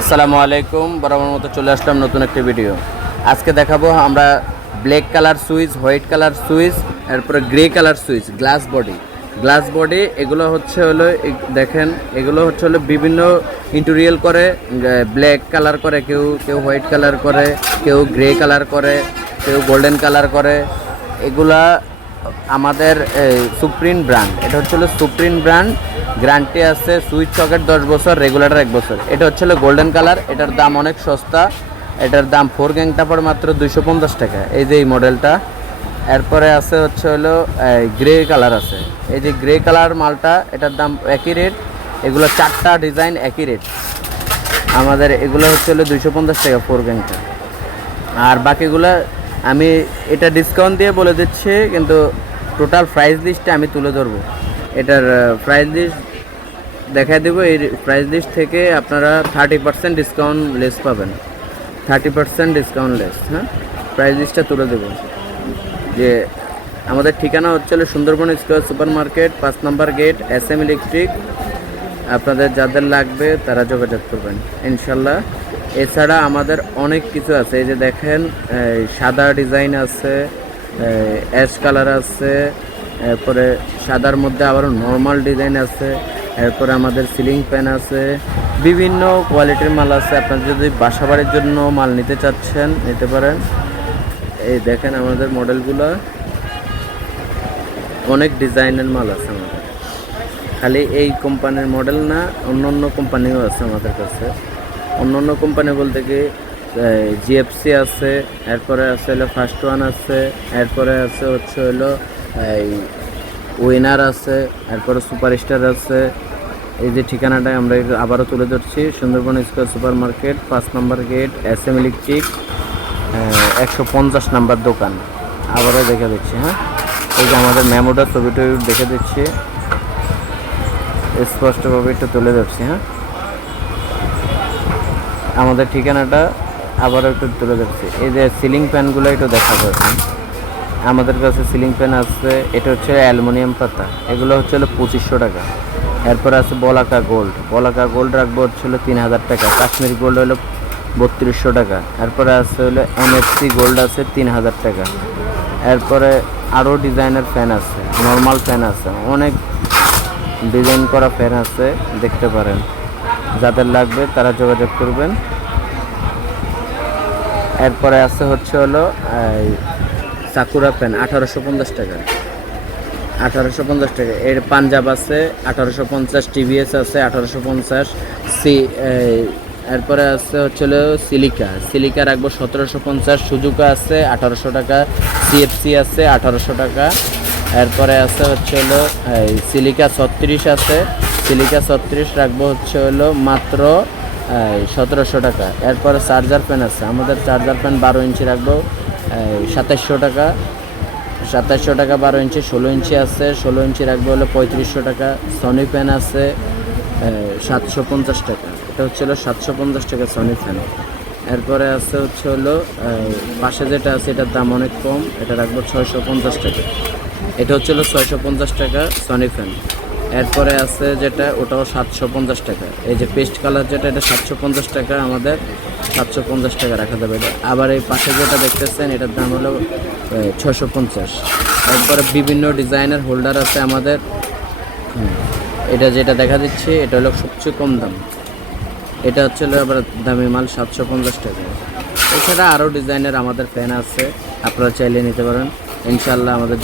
আসসালামু আলাইকুম, বরাবর মতো চলে আসলাম নতুন একটি ভিডিও আজকে দেখাবো আমরা black colour switch white colour switch এরপরে grey colour switch glass body glass body এগুলো হচ্ছে হলো দেখেন, এগুলো হচ্ছে হলো বিভিন্ন ইন্টেরিয়াল করে ব্ল্যাক কালার করে, কেউ কেউ হোয়াইট কালার করে, কেউ গ্রে কালার করে, কেউ গোল্ডেন কালার করে। এগুলা আমাদের সুপ্রিম ব্র্যান্ড। এটা হচ্ছে হলো সুপ্রিম ব্র্যান্ড। গ্যারান্টি আছে সুইচ সকেট দশ বছর, রেগুলেটর এক বছর। এটা হচ্ছে হলো গোল্ডেন কালার। এটার দাম অনেক সস্তা। এটার দাম ফোর গ্যাং তারপর মাত্র দুইশো পঞ্চাশ টাকা। এই যে এই মডেলটা। এরপরে আছে হচ্ছে হলো গ্রে কালার আছে। এই যে গ্রে কালার মালটা, এটার দাম একই রেট। এগুলো চারটা ডিজাইন একই রেট। আমাদের এগুলো হচ্ছে হলো দুইশো পঞ্চাশ টাকা ফোর গ্যাংটা। আর বাকিগুলো আমি এটা ডিসকাউন্ট দিয়ে বলে দিচ্ছি, কিন্তু টোটাল প্রাইস লিস্টটা আমি তুলে ধরবো। এটার প্রাইস লিস্ট দেখাই দেবো, এই প্রাইস লিস্ট থেকে আপনারা থার্টি পার্সেন্ট ডিসকাউন্ট লেস পাবেন। থার্টি পার্সেন্ট ডিসকাউন্ট লেস হ্যাঁ? প্রাইস লিস্টটা তুলে দেবো। যে আমাদের ঠিকানা হচ্ছে সুন্দরবন স্কোয়ার সুপার মার্কেট পাঁচ number gate, S M electric. আপনাদের যাদের লাগবে তারা যোগাযোগ করবেন। ইনশাল্লাহ এছাড়া আমাদের অনেক কিছু আছে। এই যে দেখেন সাদা ডিজাইন আছে অ্যাশ কালার আছে, এরপরে সাদার মধ্যে আবার নর্মাল ডিজাইন আছে, এরপরে আমাদের সিলিং ফ্যান আছে, বিভিন্ন কোয়ালিটির মাল আছে। আপনারা যদি বাসা বাড়ির জন্য মাল নিতে চাচ্ছেন, নিতে পারেন। এই দেখেন আমাদের মডেলগুলো। অনেক ডিজাইনের মাল আছে আমাদের। খালি এই কোম্পানির মডেল না অন্য অন্য কোম্পানিও আছে আমাদের কাছে। অন্য অন্য কোম্পানি বলতে কি জিএফসি আছে, এরপরে আছে হলো ফার্স্ট ওয়ান আছে, এরপরে আছে হচ্ছে হলো, এই উইনার আছে, এরপরে সুপারস্টার আছে। এই যে ঠিকানাটা আমরা আবারও তুলে ধরছি, সুন্দরবন স্কোয়ার সুপার মার্কেট পাঁচ number gate S M electric একশো পঞ্চাশ নাম্বার দোকান। আবারও দেখে দিচ্ছি হ্যাঁ? এই যে আমাদের মেমোটা ছবিটা দেখে দিচ্ছি। স্পষ্টভাবে একটু তুলে ধরছি হ্যাঁ? আমাদের ঠিকানাটা আবারও একটু তুলে ধরছি। এই যে সিলিং ফ্যানগুলো একটু দেখা যাচ্ছে আমাদের কাছে সিলিং ফ্যান আছে, এটা হচ্ছে অ্যালুমিনিয়াম পাতা। এগুলো হচ্ছে হলো পঁচিশশো টাকা। এরপর আছে বলাকা গোল্ড বলাকা গোল্ড রাখব হচ্ছে হলো তিন হাজার টাকা। কাশ্মীর গোল্ড হলো বত্রিশশো টাকা। এরপরে আছে হলো এনএফসি গোল্ড আছে তিন হাজার টাকা। এরপরে আরও ডিজাইনের ফ্যান আছে নর্মাল ফ্যান আছে। অনেক ডিজাইন করা ফ্যান আছে, দেখতে পারেন। যাদের লাগবে তারা যোগাযোগ করবেন। এরপরে আছে হচ্ছে হলো সাকুরা ফ্যান আঠারোশো পঞ্চাশ টাকা। আঠারোশো পঞ্চাশ টাকা। এর পাঞ্জাব আছে, আঠারোশো পঞ্চাশ, টিভিএস আছে, আঠারোশো পঞ্চাশ, সি এরপরে আছে হচ্ছে হলো সিলিকা। সিলিকা রাখব সতেরোশো পঞ্চাশ, সুজুকা আছে, আঠারোশো টাকা, সিএফসি আছে, আঠারোশো টাকা। এরপরে আছে হচ্ছে হলো সিলিকা ছত্রিশ আছে সিলিকা ছত্রিশ রাখব হচ্ছে হলো মাত্র সতেরোশো টাকা। এরপরে চার্জার প্যান আছে। আমাদের চার্জার প্যান বারো ইঞ্চি রাখব সাতাশশো টাকা। সাতাশশো টাকা বারো ইঞ্চি, ষোলো ইঞ্চি আছে। ষোলো ইঞ্চি রাখব হলো পঁয়ত্রিশশো টাকা। সনি ফ্যান আছে সাতশো পঞ্চাশ টাকা। এটা হচ্ছে হলো সাতশো পঞ্চাশ টাকা সনি ফ্যান। এরপরে আছে হচ্ছে হলো পাশে যেটা আছে এটার দাম অনেক কম। এটা রাখব ছয়শো পঞ্চাশ টাকা। এটা হচ্ছে হলো ছয়শো পঞ্চাশ টাকা সনি ফ্যান। এরপরে আছে যেটা, ওটাও সাতশো পঞ্চাশ টাকা। এই যে পেস্ট কালার যেটা, এটা সাতশো পঞ্চাশ টাকা আমাদের। সাতশো পঞ্চাশ টাকা রাখা যাবে এটা। আবার এই পাশে যেটা দেখতেছেন, এটার দাম হলো ছশো পঞ্চাশ। এরপরে বিভিন্ন ডিজাইনের হোল্ডার আছে আমাদের। এটা যেটা দেখা দিচ্ছে, এটা হলো সবচেয়ে কম দাম। এটা হচ্ছে আবার দামি মাল, সাতশো পঞ্চাশ টাকা। এছাড়া আরও ডিজাইনের আমাদের ফ্যান আছে, আপনারা চাইলে নিতে পারেন। ইনশাল্লাহ আমাদের